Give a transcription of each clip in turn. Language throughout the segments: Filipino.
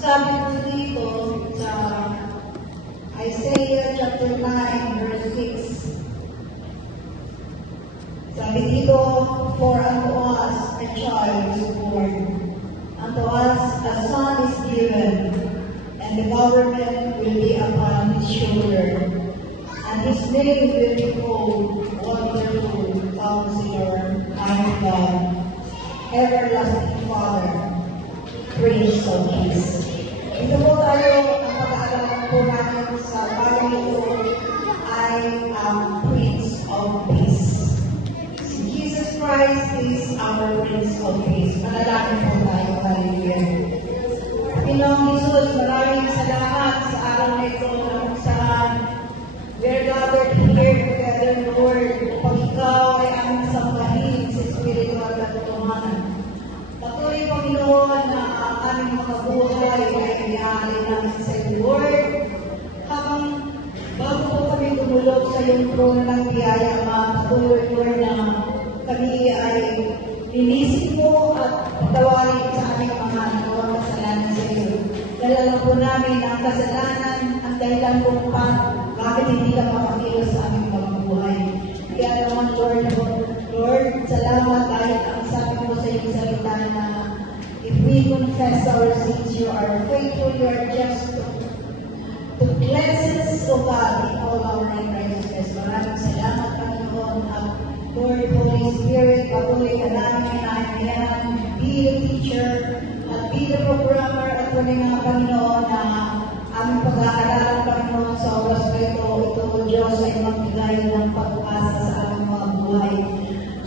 Sabi po dito sa Isaiah chapter 9 verse 6. Sabi dito, for unto us a child is born, unto us a son is given, and the government will be upon his shoulder, and his name will be called Wonderful Counselor, Mighty God, Everlasting Father, Prince of Peace. Ito po tayo, ang pag-aaralan po natin sa bagay ito ay ang Prince of Peace. Si Jesus Christ is our Prince of Peace. Manalangin po tayo, hallelujah. Pinoong Jesus, maraming salamat sa araw na ito na kung saan we're gathered here together, Lord, upang ikaw ay aming sambahin sa spiritual na katotohanan. Patuloy, Panginoon, na ang aming mga buhay ay iniaalay namin sa iyo, Lord, habang bago po kami tumulog sa iyong trono ng biyaya, patuloy, Lord, na kami ay linisin mo at patawarin sa aming mga nagawang kasalanan sa iyo. Dahil po namin na ang kasalanan ang dahilan kung bakit hindi ka mapakilos sa aming mga buhay. Kaya naman, Lord, salamat dahil ang sabi mo sa iyong salita na if we confess our sins, you are faithful, you are just to cleanse us, O God, in all our unrighteousness. Maraming salamat, Panginoon, at Lord, Holy Spirit, patuloy ka namin inaanyayahan, be the teacher, at be the programmer, at tuloy nga, Panginoon, na aming pag-aaralan, Panginoon, sa oras na ito, Diyos, ay magbigay ng pag-asa sa aming mga buhay.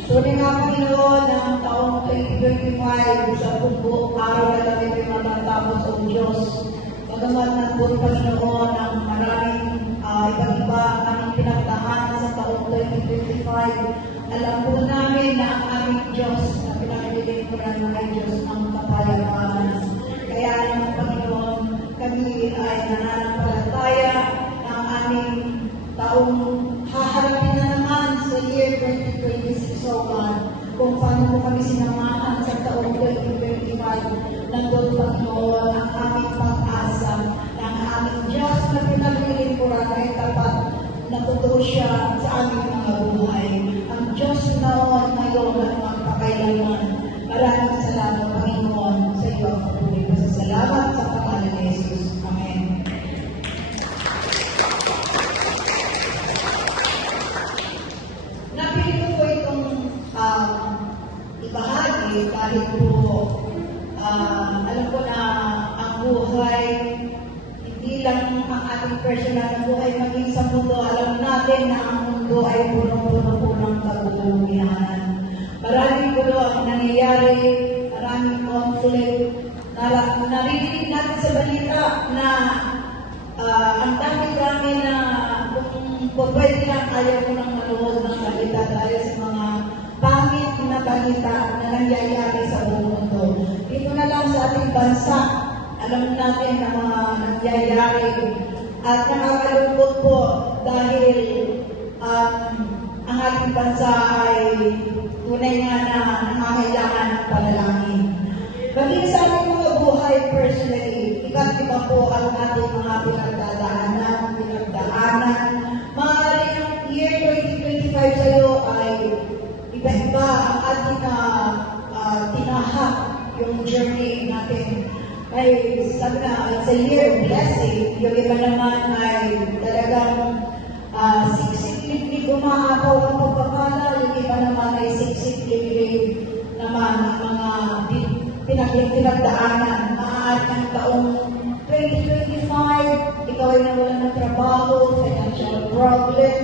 Tuloy nga, Panginoon, ang taong 2025, sa buong araw na kami ay matatapos, O Diyos. Pagamat ng buong Panginoon, ang maraming iba't iba aming pinagdaan sa taong 2025, alam po namin na ang aming Diyos na pinakilitin ko na ay Diyos ng kapayapaan. Kaya naman, Panginoon, kami ay nananampalataya ng aming taong haharapin na naman sa year 2026, O God, kung paano po kami sinamahan sa taong 2025, nandun, Panginoon, ang aming pag-asa ng aming Diyos na pinaglilingkuran ay tapat na totoo siya sa aming mga buhay. Ang Diyos noon, ngayon, at magpakailanman. Maraming salamat, Panginoon, sa iyo ang patuloy. Salamat sa pangalan ni Jesus. Amen. Napili ko po itong ibahagi dahil po alam ko na ang buhay, hindi lang ang ating personal na buhay, maging sa mundo, alam natin na ang mundo ay punong-puno po ng kagugumihan. Maraming gulo ang nangyayari, maraming conflict. Narinig natin sa balita na ang dami-dami na kung pwede lang ayaw ko nang manood ng balita dahil sa mga pangit na balita na nangyayari sa buong mundo. Dito na lang sa ating bansa, alam natin ang mga nangyayari at nakakalungkot po dahil ang ating bansa ay tunay nga na nangangailangan ng panalangin. Maging sa ating mga buhay personally, iba't iba po ang ating mga pinagdaanan. Maaaring ang year 2025 sa iyo ay iba-iba ang ating tinahak yung journey natin. Ay sabi na, it's a year of blessing. Yung iba naman ay talagang siksik-liblig umaapaw ang pagpapala. Yung iba naman ay siksik-liblig naman ang mga pinagdaanan. Maaari ng taong 2025, ikaw ay nawalan ng trabaho, financial problem,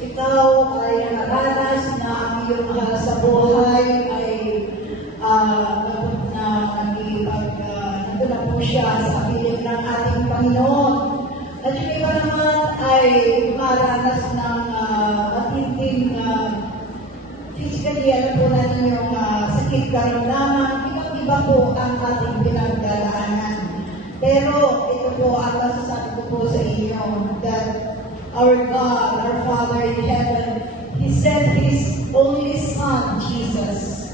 ikaw ay nakaranas na ang iyong mahal sa buhay ay nandun na po siya sa piling ng ating Panginoon. At yung iba naman ay maranas ng matinding physically, alam po natin yung sakit karamdaman, iba po ang ating pinagdadaanan. Pero ito po ang masasabi ko po sa inyo that our God, our Father in heaven, He sent His only Son, Jesus,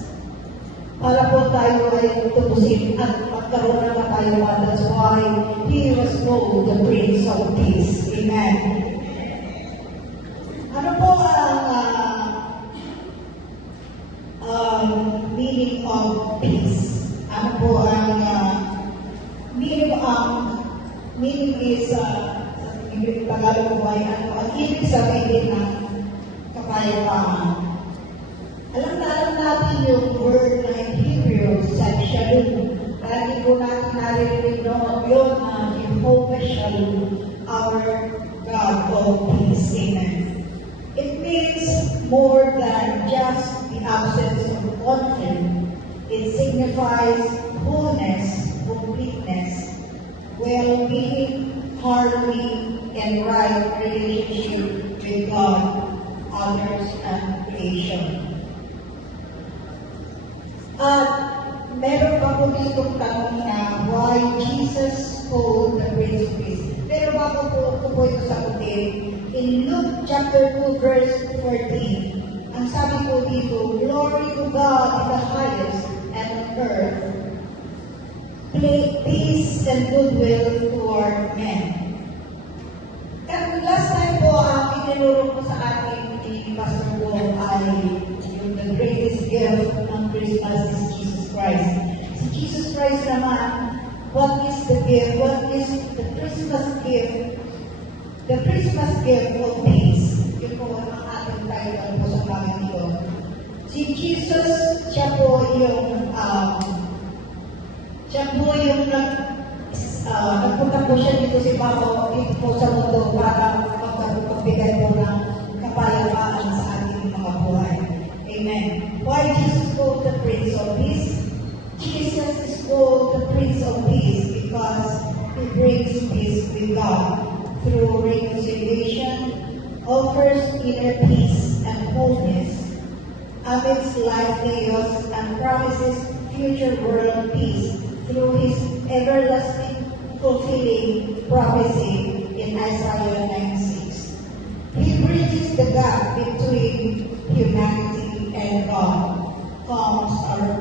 para po tayo ay tubusin at magkaroon ng katayuan. That's why Jesus called the Prince of Peace. Amen. Ano po ang meaning of peace? Ano po ang meaning is Tagalog po ay ang ibig sabihin ng kapayapaan. Alam natin yung word na in Hebrew sa Shalom. Lagi po natin naririnig yun na Jehovah Shalom, our God of peace. Amen. It means more than just the absence of conflict. It signifies wholeness, completeness, well-being, harmony, and right relationship with God, others, and creation. At meron pa po ditong tanong na why Jesus called the Prince of Peace. Pero bago po ito sagutin, in Luke chapter 2 verse 14, ang sabi po dito, glory to God in the highest and on earth, peace and goodwill toward men. And last time po, ang itinuro ko sa atin ni Pastor Bo ay yung the greatest gift ng Christmas is Jesus Christ. Si Jesus Christ naman, what is the gift? What is the Christmas gift? The Christmas gift of peace. Yun po ang ating title po sa bagay nito. Si Jesus, siya po yung nagpunta po siya dito si Papa dito po sa mundo para magbigay po ng kapayapaan sa ating mga buhay. Amen. Why Jesus called the Prince of Peace? Jesus is called the Prince of Peace because He brings peace with God through reconciliation, offers inner peace and wholeness amidst life chaos, and promises future world peace through His everlasting fulfilling prophecy in Isaiah 9:6. He bridges the gap between humanity and God, calms our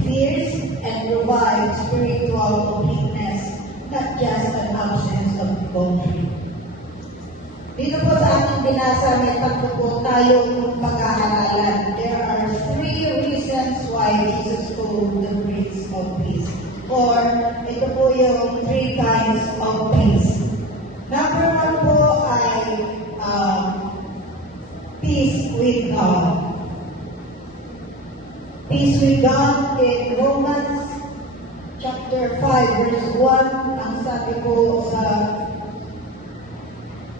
fears, and provides spiritual completeness, not just an absence of boundary. Dito po sa ating binasa, may tatlo po tayong pag-aaralan. There are 3 reasons why Jesus called the Prince of Peace. Or, ito po yung 3 kinds of peace. Number 1 po ay peace with God. Peace with God in Romans chapter 5 verse 1. Ang sabi po sa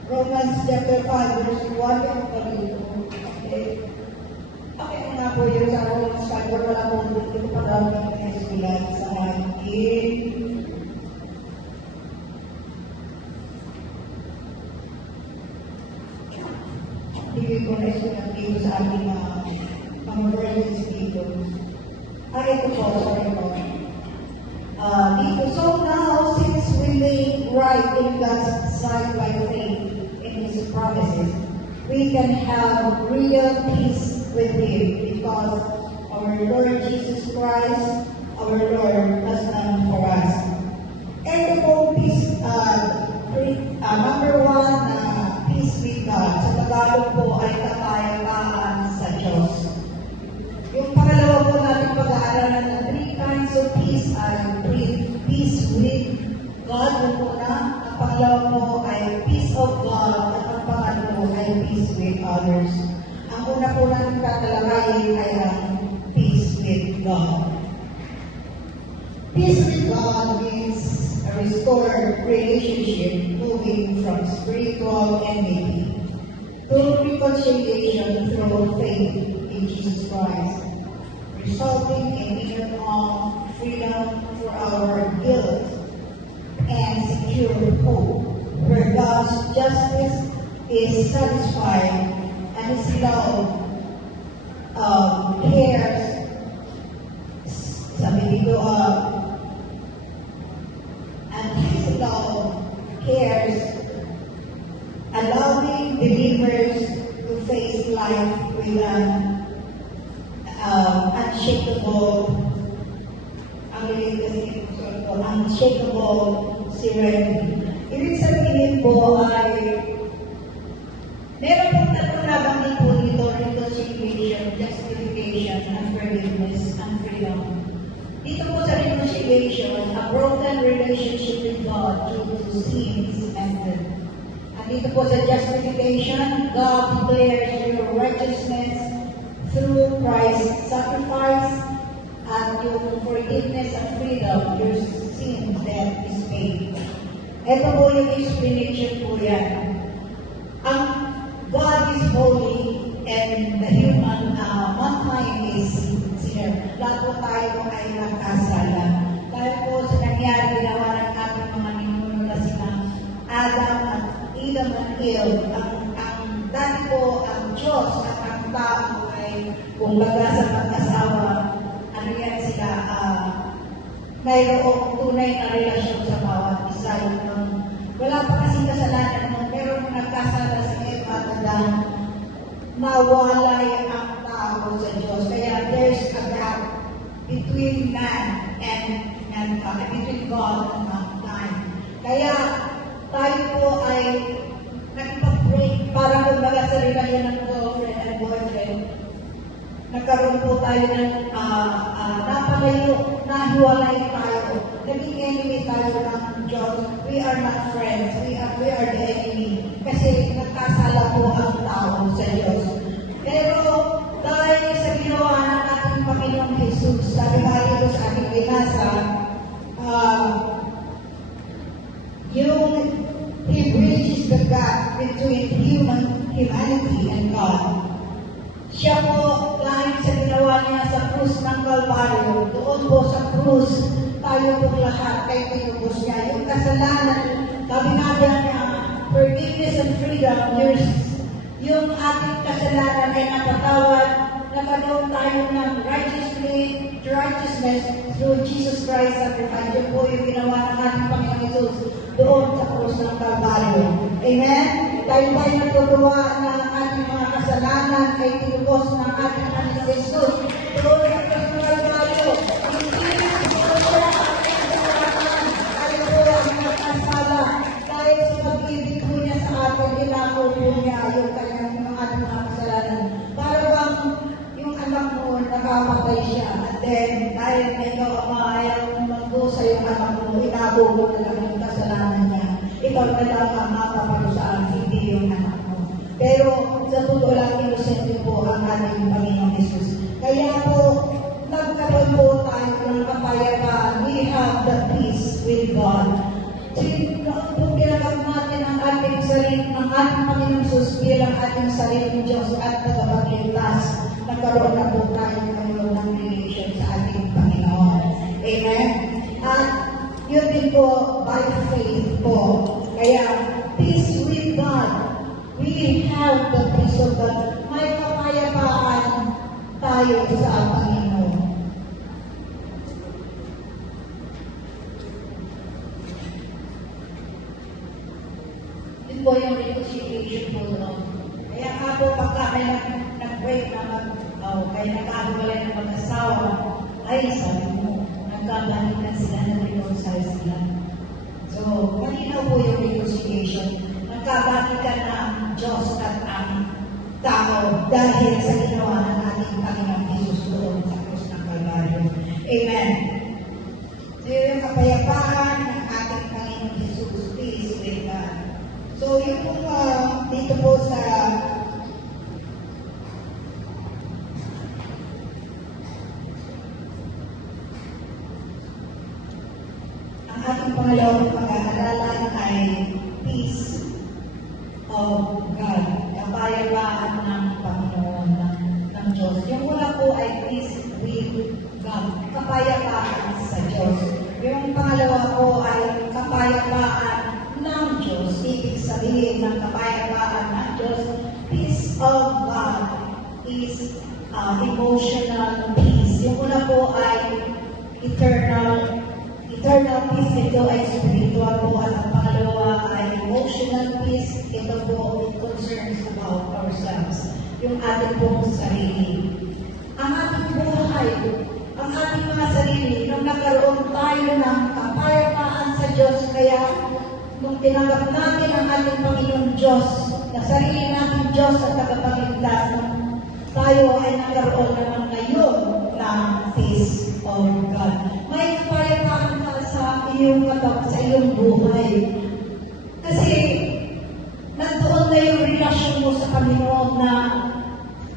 Romans chapter 5 verse 1. Okay nga po yun sa Romans 5. Wala po dito pa daw ng eskulan sa akin. Hindi ko na eskulan dito sa ating mga verses dito. Ito po, sorry po. Dito, so now, since we made right in God's sight by faith in His promises, we can have real peace with Him because our Lord Jesus Christ, our Lord, has done for us. And po, peace, number 1, peace with God. Sa Tagalog po ay kapayapaan sa Diyos. Yung pangalawa po natin pag-aaralan ng 3 kinds of peace ay peace with God. Yung una, ang pangalawa po ay peace of God, at ang pangalawa ay peace with others. Ang una po natin tatalakayin ay ang peace with God. Peace with God means a restored relationship moving from spiritual enmity to reconciliation through faith in Jesus Christ, resulting in inner calm, freedom for our guilt, and secure hope, where God's justice is satisfied and His love cares, sabi dito, and His love cares, allowing believers to face life with an unshakable serenity. Ibig sabihin po ay meron pong tatlong nabanggit po dito: reconciliation, justification, and forgiveness, and freedom. Dito po sa reconciliation, a broken relationship with God due to sins ended. At dito po sa justification, God declares your righteousness through Christ's sacrifice, at yung forgiveness and freedom, your sin debt is paid. Ito po yung explanation po yan. Ang God is holy and the human mankind is sinner. Lahat po tayo ay nagkasala. Dahil po sa nangyari, ginawa ng ating mga ninuno na sila Adam at Eve and Eve. Ang dati po, ang Diyos at ang tao ay kumbaga sa mag-asawa, ano yan sila, mayroong tunay na relasyon sa bawat isa. Wala pa kasing kasalanan mo, pero kung nagkasala si Eva at Adam, mawalay ang tao sa Diyos. Kaya there's a gap between man and between God and mankind. Kaya tayo po ay nagpa-break para kumbaga sa relasyon ng girlfriend and boyfriend. Nagkaroon po tayo ng napalayo, nahiwalay tayo. Naging enemy tayo ng Diyos. We are not friends. We are the enemy. Kasi nagkasala po ang tao sa Diyos. Pero dahil sa ginawa ng ating Panginoong Jesus, sabi nga dito sa ating binasa, He bridges the gap between humanity and God. Siya po, dahil sa ginawa niya sa krus ng Kalbaryo, doon po sa krus, tayo po lahat kay tinubos niya. Yung kasalanan, sabi nga niya, forgiveness and freedom, yung ating kasalanan ay napatawad, nagkaroon tayo ng righteousness through Jesus Christ sacrifice. Yun po yung ginawa ng ating Panginoon Jesus doon sa krus ng Kalbaryo. Amen? Tayo tayo nagtutuwa na ang ating mga kasalanan ay tinubos ng ating Panginoon Jesus doon sa krus ng Kalbaryo. Tayo po ang nagkasala dahil sa pag-ibig po niya sa atin, ilako po niya yung kanyang ating mga kasalanan. Para bang yung anak mo, nakapatay siya. At then, dahil na ikaw ang ayaw magdusa yung anak mo, ilako mo na lang yung kasalanan niya. Ikaw na lang ang mapapalusaan, hindi yung anak mo. Pero sa totoo lang, inosente po ang ating Panginoong Jesus. Kaya po, nagkaroon po tayo ng kapayapaan. We have the peace with God. Noon po pinagap natin ang ating sarili, ang ating Panginoong Jesus bilang ating sariling Diyos at tagapagligtas. Nagkaroon na po tayo ngayon ng relation sa ating Panginoon. Amen? At yun din po, by faith po. Kaya, peace with God. We have the peace of God. May kapayapaan tayo sa Panginoon. Yun po yung reconciliation po doon. Kaya nga po, pagka may nag-break na kaya nag-aagwalay ng mag-asawa, ay sabi mo, nagkabalikan sila, nag-reconcile sila. So, kanina po yung reconciliation. Nagkabalikan na ang Diyos at ang tao dahil sa ginawa ng ating Panginoong Jesus doon sa krus ng Kalbaryo. Amen. So, yung kapayapaan ng ating Panginoong Jesus, peace with God. So, yung dito po sa ang ating pangalawang pag-aaralan ay peace of God. Kapayapaan ng Panginoon, ng Diyos. Yung una po ay peace with God. Kapayapaan sa Diyos. Yung pangalawa po ay kapayapaan ng Diyos. Ibig sabihin ng kapayapaan ng Diyos, peace of God is emotional peace. Yung una po ay eternal peace. Ito ay spiritual po. At ang pangalawa ay emotional peace. Ito po concerns about ourselves. Yung ating pong sarili. Ang ating buhay, ang ating mga sarili, nung nagkaroon tayo ng kapayapaan sa Diyos, kaya nung tinanggap natin ang ating Panginoon Diyos, na sarili natin Diyos at tagapagligtas, tayo ay nagkaroon naman ngayon ng peace of God. May kapayapaan ka sa iyong katawan, sa iyong buhay. Kasi nandoon na yung relasyon mo sa Panginoon na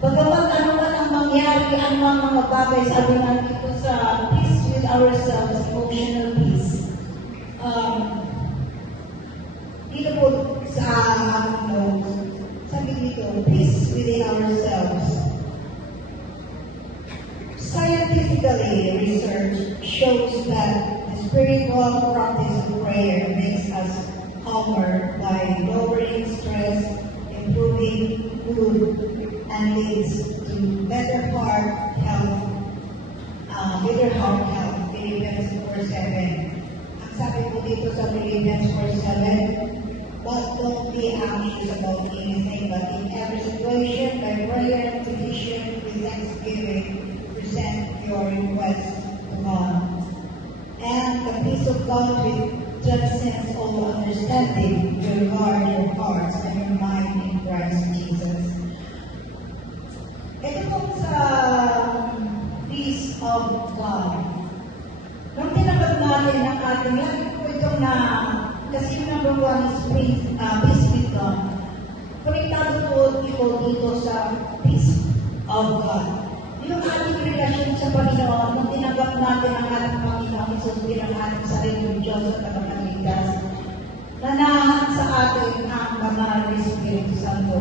bagamat ano man ang mangyari, ang mga bagay, sabi nga dito sa peace with ourselves, emotional peace. Dito po sa sabi dito, peace within ourselves. Scientifically, research shows that the spiritual practice of prayer makes us calmer by lowering stress, improving mood, and leads to better heart health. Philippians 4:7. Ang sabi po dito sa Philippians 4:7, but don't be anxious about anything, but in every situation, by prayer and petition with thanksgiving, present your requests to God. And the peace of God which transcends all understanding will guard your hearts and your mind in Christ Jesus. Ito po sa peace of God. Nung tinanggap natin ang ating lagi po itong na kasi yung number one is peace with God. Konektado po ito dito sa peace of God. Yung ating relasyon sa Panginoon, nung tinanggap natin ang ating Panginoon, isubin ang ating sariling Diyos at tagapagligtas, nanahan sa atin ang banal na Espiritu Santo.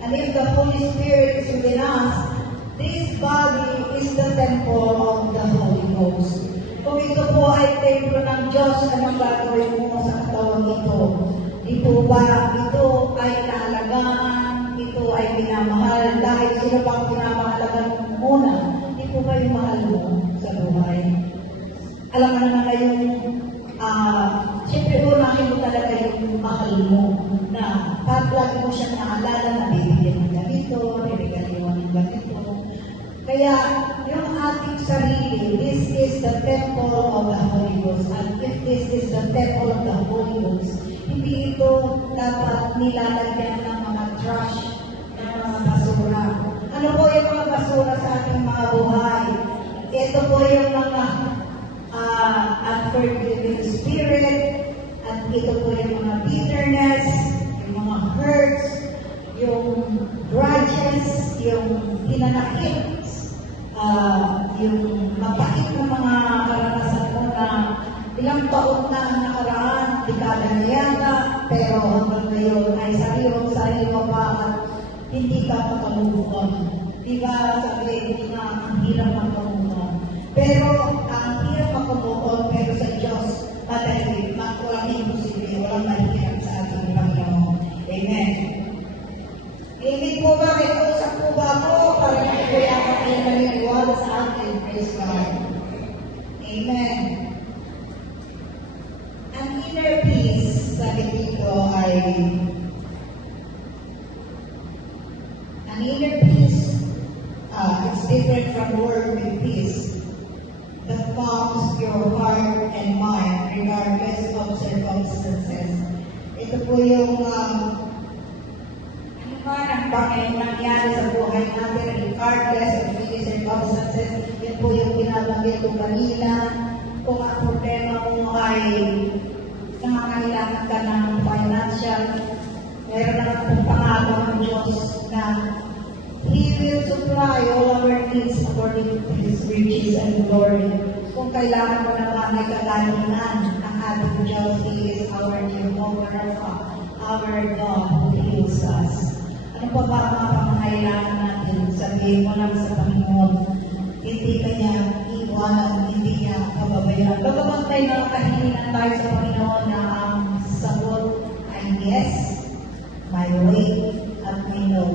And if the Holy Spirit is within us, this body is the temple of the Holy Ghost. Kung ito po ay templo ng Diyos, anong gagawin mo sa katawan ito? Di po ba ito ay inaalagaan, ito ay pinamahal, dahil sino bang pinamahalagan muna? Di po ba yung mahal mo sa buhay? Alam mo naman na yung, siyempre unahin mo talaga yung mahal mo, na pag lagi mo siyang naalala na bibigyan mo ganito, bibigyan mo ng ganito. Kaya yung ating sarili, this is the temple of the Holy Ghost. And if this is the temple of the Holy Ghost, hindi ito dapat nilalagyan ng mga trash, ng mga basura. Ano po yung mga basura sa ating mga buhay? Ito po yung mga unforgiving spirit, at ito po yung mga bitterness, yung mga hurts, yung grudges, yung hinanakit, yung mapakit na mga karanasan mo na ilang taon na ang nakaraan, dekada na yata, pero hanggang ngayon ay sarili mo pa at hindi ka makamumukan. Diba sabi, hindi nga ang hirap makamumukan. Pero ang hirap makamumukan, pero sa Diyos, madali, walang imposible, walang mahirap sa ating Panginoon. Amen. Hindi po ba, may kausap po ba ako para kaya kayo naniniwala sa akin? Praise God. Amen. Ang inner peace, sabi dito ay, ang inner peace, it's different from worldly peace that calms your heart and mind regardless of circumstances. Ito po yung ang nangyari sa buhay natin, regardless of any circumstances. Yan po yung binabanggit ko kanina. Kung ang problema mo ay nangangailangan ka ng financial, meron naman pong pangako ng Diyos na He will supply all our needs according to His riches and glory. Kung kailangan mo naman may kagalingan, ang ating Diyos, He is our Jehovah Rapha, our God who heals us. Ano pa ba ang mga pangangailangan natin? Sabihin mo lang sa Panginoon, hindi kanya iwanan, hindi niya pababayaan. Bagamat tayo nakakahilingan tayo sa Panginoon na ang sagot ay yes, my way, at my no.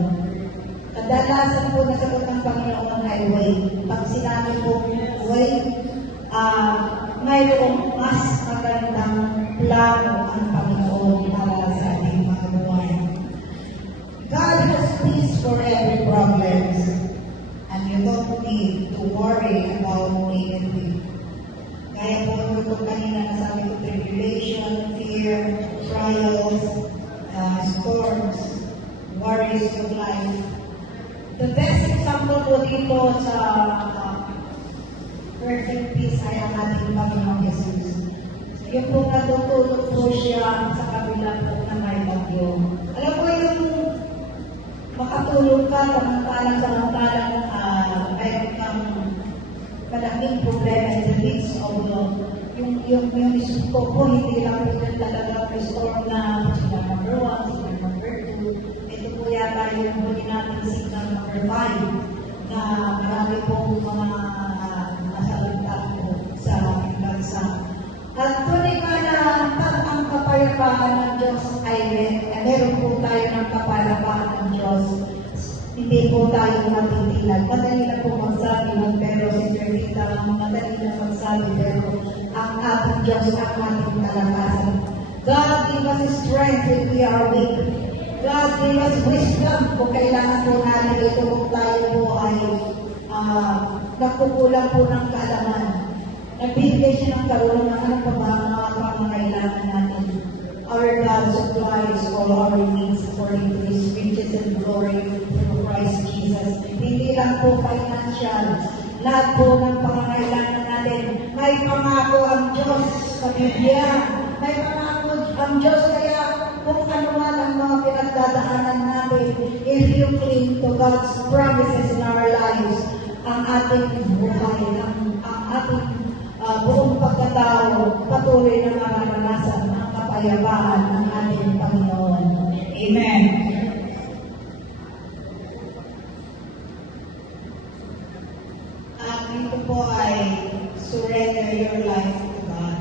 Kadalasan po na sagot ng Panginoon ay way. Pag sinabi po way, mayroong mas magandang plano ang Panginoon para sa ating mga buhay. God has peace for every problem, and you don't need to worry about anything. Kaya po ito kanina nasabi ko, tribulation, fear, Race of Life. The best example po dito sa perfect peace ay ang ating Panginoong Jesus. Yung po natutulog po siya sa kabila po na may bagyo. Alam mo yung makatulog ka, samantalang mayroon kang malaking problema in the midst of yung isuko po, hindi lang po yung talagang restore na sila number 1, sila number 2. Ito po yata yung huli natin signal number 5 na marami pong mga nasalita po sa aming bansa. At tunay nga na pag ang kapayapaan ng Diyos ay meron po tayo ng kapayapaan ng Diyos, hindi po tayo matitilag. Madali na po magsabi ng pero si Terita, madali na magsabi pero ang ating Diyos ang ating kalakasan. God give us strength when we are weak. God give us wisdom kung kailangan po natin ito kung tayo po ay nagkukulang po ng kaalaman. Nagbibigay siya ng karoon ng ano pa ba ang mga pangangailangan natin. Our God supplies all our needs according to His riches and glory through Christ Jesus. Hindi lang po financial. Lahat po ng pangangailangan natin. May pangako ang Diyos sa Biblia. May pangako ang Diyos kaya kung ano man ang mga pinagdadaanan natin, if you cling to God's promises in our lives, ang ating buhay, ang ating buong pagkatao, patuloy na mararanasan ang kapayapaan ng ating Panginoon. Amen. At ito po ay surrender your life to God.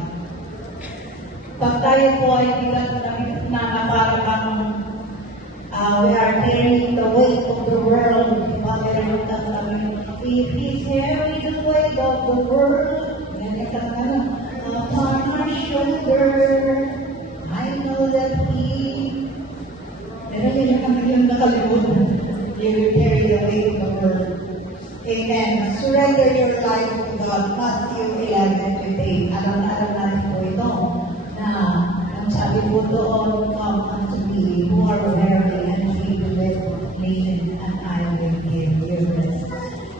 Pag tayo po ay bilang na parang we are carrying the weight of the world. Meron lang kami, if He carry the weight of the world, upon my shoulder, I know that He, meron din kami yung nakalimutan. He will carry the weight of the world. Amen. Surrender your life to God. Matthew 11:8. Alam-alam natin po ito na ang sabi po doon, come unto me who are weary and heavy laden, and I will give you rest.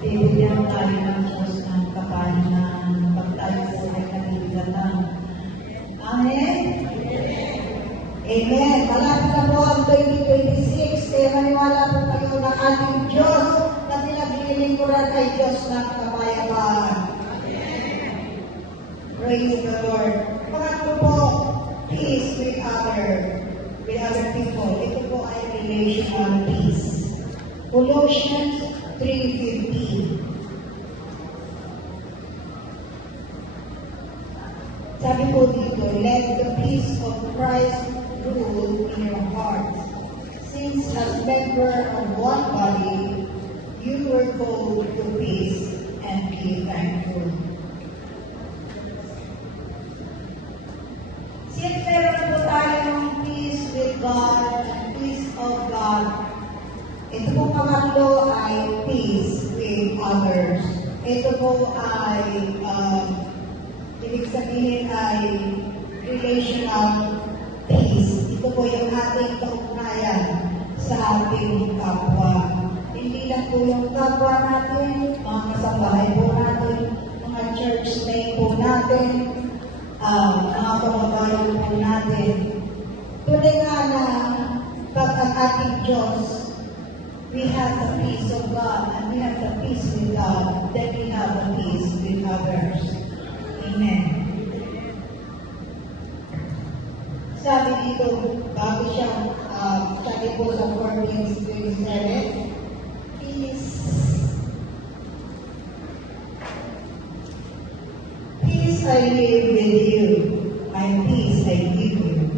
Bibigyan tayo ng Diyos ng kapahingan pag tayo sa ay nabibigatan. Amen? Amen. Malapit na po ang 2026. Kaya maniwala po kayo na ating Diyos na pinaglilingkuran ay Diyos ng kapayapaan. Praise the Lord. Pangatlo po, peace with other people. Ito po ay relational peace. Colossians 3:15. Sabi po dito, let the peace of Christ rule in your hearts. Since as member of one body, you were called to peace and be thankful. Since meron po tayong peace with God and peace of God, ito po pangatlo ay peace with others. Ito po ay ibig sabihin ay relational peace. Ito po yung ating kaugnayan sa ating kapwa. Hindi lang po yung kapwa natin, mga kasambahay po natin, mga church mate po natin, mga kababayan po natin. Tunay nga na pag ang ating Diyos, we have the peace of God and we have the peace with God, then we have the peace with others. Amen. Sabi dito, bago siya, sabi po sa 14:27, Peace I live with you, my peace I give you.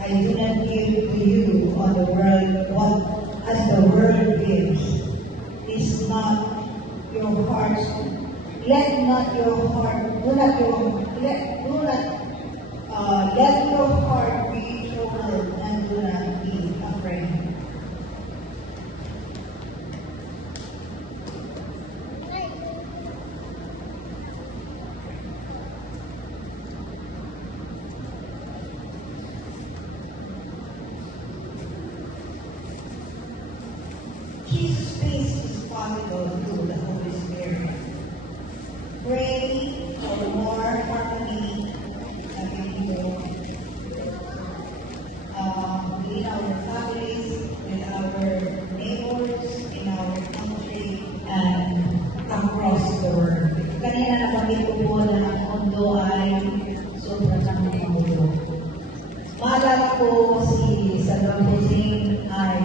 I do not give to you on the world what as the world gives. Is not your heart. Let not your heart. Let your heart be troubled and do not be afraid. po si Saddam Hussein ay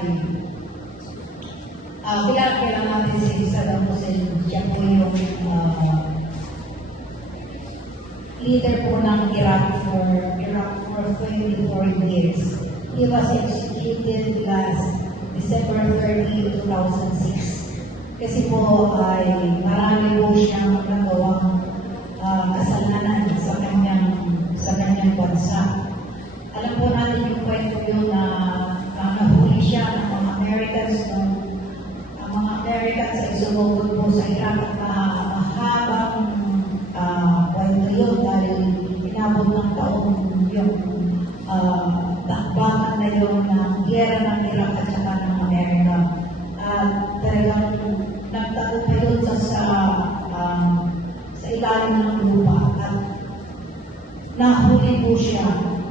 kilala natin si Saddam Hussein. Siya po yung leader po ng Iraq for 24 years. He was executed last December 30, 2006. Kasi po ay marami po siyang nagawang kasalanan sa kanyang bansa. Alam po natin yung kwento yun na nahuli siya ng mga Americans ang mga Americans ay sumugod po sa Iraq at mahabang kwento yun dahil inabot ng taon yung bakbakan na yun ng giyera ng Iraq at saka ng Amerika. At talagang nagtago pa yun sa ilalim ng lupa at nahuli po siya.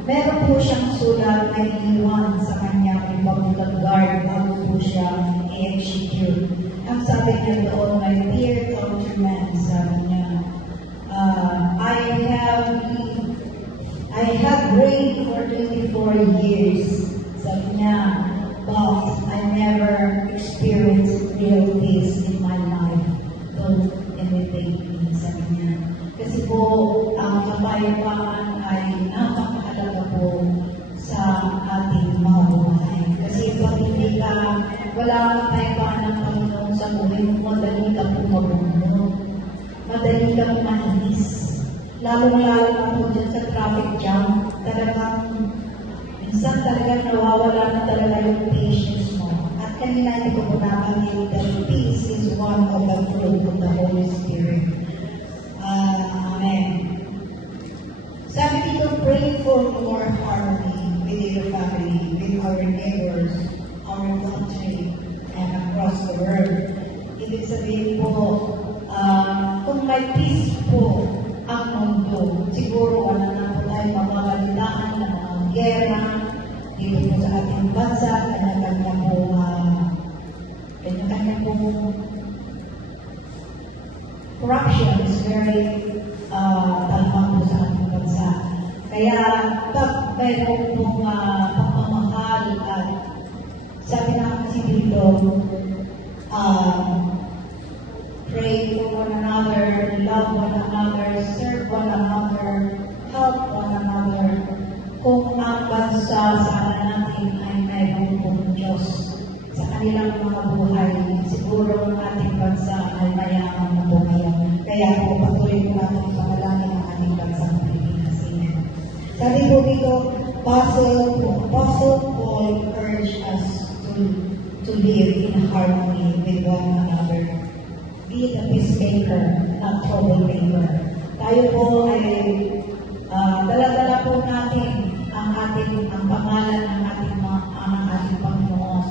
Meron po siyang sulat na iniwan sa kanyang ibabulang guard bago po siya i-execute. Ang sabi niya doon, my dear countrymen, sabi niya, I have reigned for 24 years, sabi niya, but I never experienced real peace in my life. Don't imitate me, sabi niya. Kasi po, ang kapayapaan ay napakahalaga po sa ating mga buhay. Kasi pag hindi ka, wala kang kapayapaan ng Panginoon sa buhay mo, madali ka po mabunod. Madali ka po mahinis. Lalo-lalo na po dyan sa traffic jam, talagang, minsan talagang nawawala na talaga yung patience mo. At kanina hindi ko po nabanggit that peace is one of the fruit of the Holy Spirit. Amen. Sabi dito, pray for more harmony with your family, with our neighbors, our country, and across the world. Ibig sabihin po, kung may peace po ang mundo, siguro wala na po tayo mababalitaan ng mga gera dito po sa ating bansa, kanya-kanya po corruption is very talmang po sa ating bansa. Kaya pag mayroon pong pagmamahal at sabi na kasi dito, pray for one another, love one another, serve one another, help one another. Kung ang bansa sana natin ay mayroon pong Diyos sa kanilang mga buhay, siguro ang ating bansa ay mayaman na po ngayon. Kaya po patuloy po natin panalangin ang ating bansang Pilipinas. Sabi po dito, Apostle Paul urged us to live in harmony with one another. Be the peacemaker, not troublemaker. Tayo po ay dala-dala po natin ang pangalan ng ating Panginoon.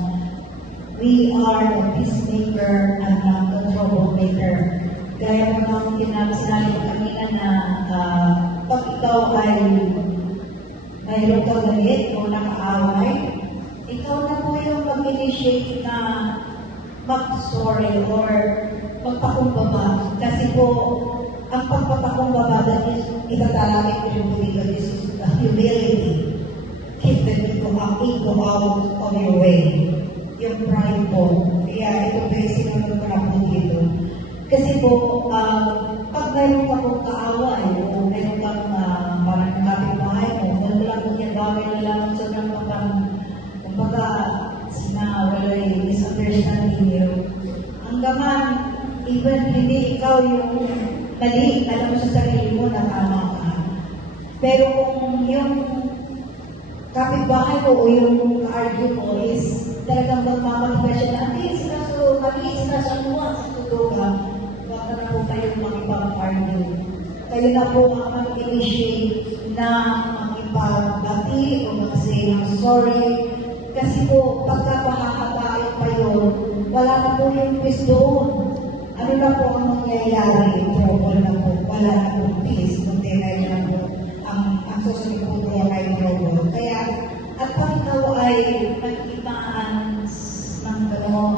We are the peacemaker and not the troublemaker. Gaya mo nang sinabi ko kanina na pag ikaw ay mayroon kang galit o nakaaway, ikaw na po yung mag-initiate na mag-sorry or magpakumbaba. Kasi po, ang pagpapakumbaba, that is, itatalagay ko yung dito, this is the humility. Keep the ego out of your way. Yung pride po. Kaya ito po yung sinunod ko na po dito. Kasi po, pag mayroon ka pong kaaway, o mayroon kang parang kapitbahay mo, wala lang po yung bagay na lang sa kumbaga, walay misunderstanding yun. Hanggang even hindi ikaw yung mali, alam mo sa sarili mo na tama ka. Pero kung yung kapitbahay ko o yung ka-argue mo is talagang magmamanifest na, hindi, sila sa luwan, sa tutuga, baka na po kayong makipag-argue. Kayo na po ang mag-initiate na makipagbati o mag-say I'm sorry. Kasi po, pagkapahakabayo pa yun, wala na po yung peace doon. Ano na po ang mangyayari? Trouble na po. Wala na po peace. Kundi na po ang susunod po doon ay trouble. Kaya, at pag ikaw ay nagkitaan ng gano'n,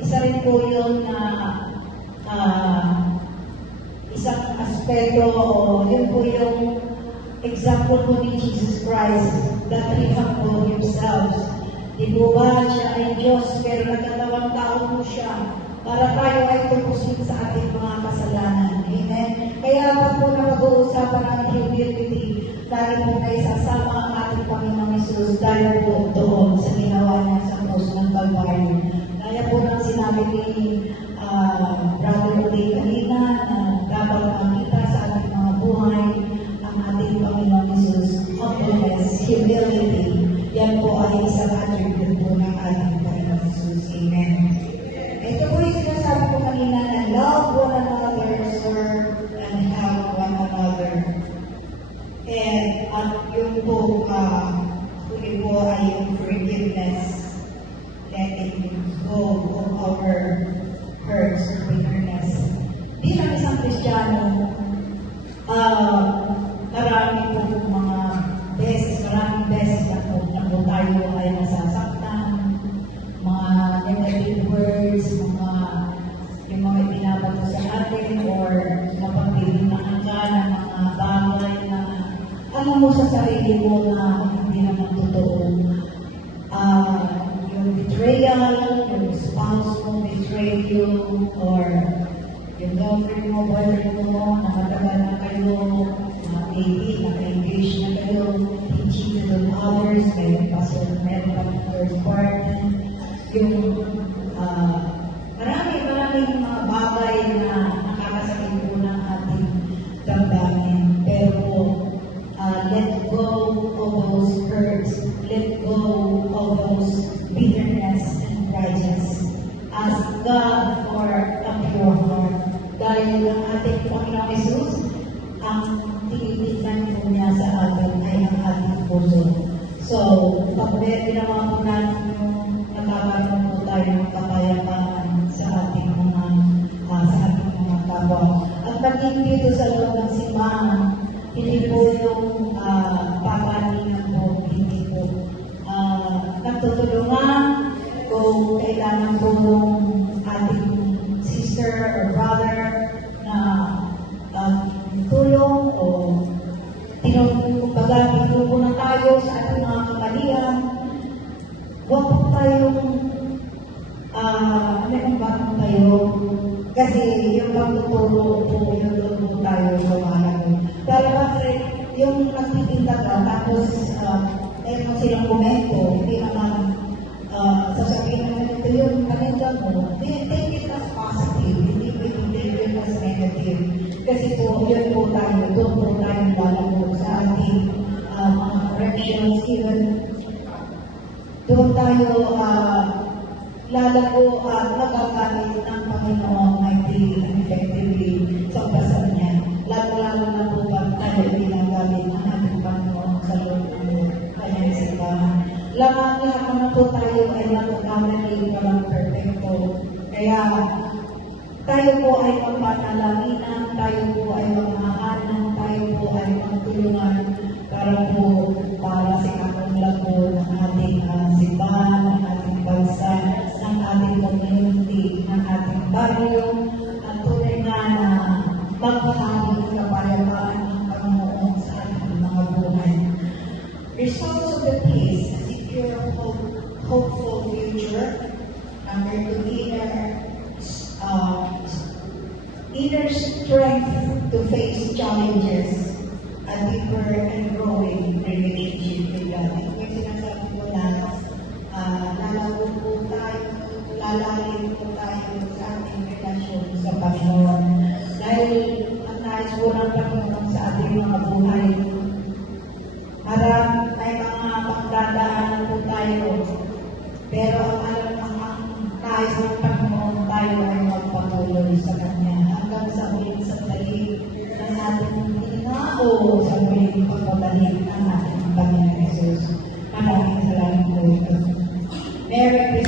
isa rin po yun na isang aspeto o yun po yung example po ni Jesus Christ that He humbled Himself. Di po ba siya ay Diyos pero nagkatawang tao po siya para tayo ay tupusin sa ating mga kasalanan. Amen? Kaya po na pag-uusapan ng humility, dahil po na isasama ang ating Panginoong Hesus dahil po doon sa ginawa niya sa cross ng Calvary. Kaya po nang sinabi ni Brother Uli kanina na dapat makita sa ating mga buhay ang ating Panginoong Hesus. Humbleness, humility, yan po ay isang attribute po ng ating Panginoong Hesus. Amen. Ito po yung sinasabi ko kanina na love one another, serve, and help one another. And yung po, huli po ay yung forgiveness, letting go of our hurts or bitterness. Bilang isang Kristiyano, maraming beses na po tayo ay nasasaktan, mga negative words, yung mga ibinabato sa atin, or mapagbibimaan ka ng mga bagay na alam mo sa sarili mo na hindi naman totoo. Yung betrayal, yung spouse mo betray you, or yung girlfriend mo, boyfriend mo, nakatagal na kayo, maybe naka-engage na kayo, he cheated on others, meron pa ng third party, yung maraming mga bagay na nakakasakit po ng ating damdamin. Pero let go of those hurts, let go of those bitterness and grudges. Ask God for a pure heart. Dahil ang ating Panginoong Hesus, ang tinitignan po niya sa atin ay ang ating puso. So, pag ginawa po natin yung nagkakaroon po tayo ng kapayapaan sa ating mga kapwa. At paging dito sa loob ng simbahan, hindi po yung papaningan po, hindi po. Nagtutulungan kung kailangan po yung ating sister or brother na tulong o tinupo na tayo sa ating mga kamalian. Huwag po tayong bago tayo kasi yung pagtuturo po yung tulong tayo sa mga. Pero kasi yung nagtitinda ka tapos meron silang komento, hindi naman sasabihin naman ito yung paninda mo, take it as positive, hindi po take it as negative. Kasi po, yun po tayo, doon po tayo lalago sa ating mga corrections, even doon tayo lalago at magagamit ng Panginoon mighty and effectively sa pasan niya. Lalo na po ba tayo ginagamit ng ating Panginoon sa loob ng kanyang simbahan. Lahat naman po tayo ay nakakamali walang perfecto. Kaya tayo po ay magpanalaginan, tayo po ay magmahalan, tayo po ay magtulungan para sa kakunlago ng ating simbahan, ng ating bansa, ng ating community, ng ating baryo, at tunay na maghahari ng kapayapaan ng Panginoon sa ating mga buhay. Results of the peace, a secure, hopeful future. Number 2, inner strength to face challenges, a deeper and growing relationship with God. Yung sinasabi ko na lalago po tayo, lalalim po tayo sa ating relasyon sa Panginoon. Dahil ang nais po ng Panginoon sa ating mga buhay, may mga pagdadaanan po tayo, pero ang nais ng Panginoon tayo ay magpatuloy sa Kanya hanggang sa ulit sa balik ng ating hinao sa ulit pagbabalik ng ating Panginoon Jesus. Maraming salamat po ito. Merry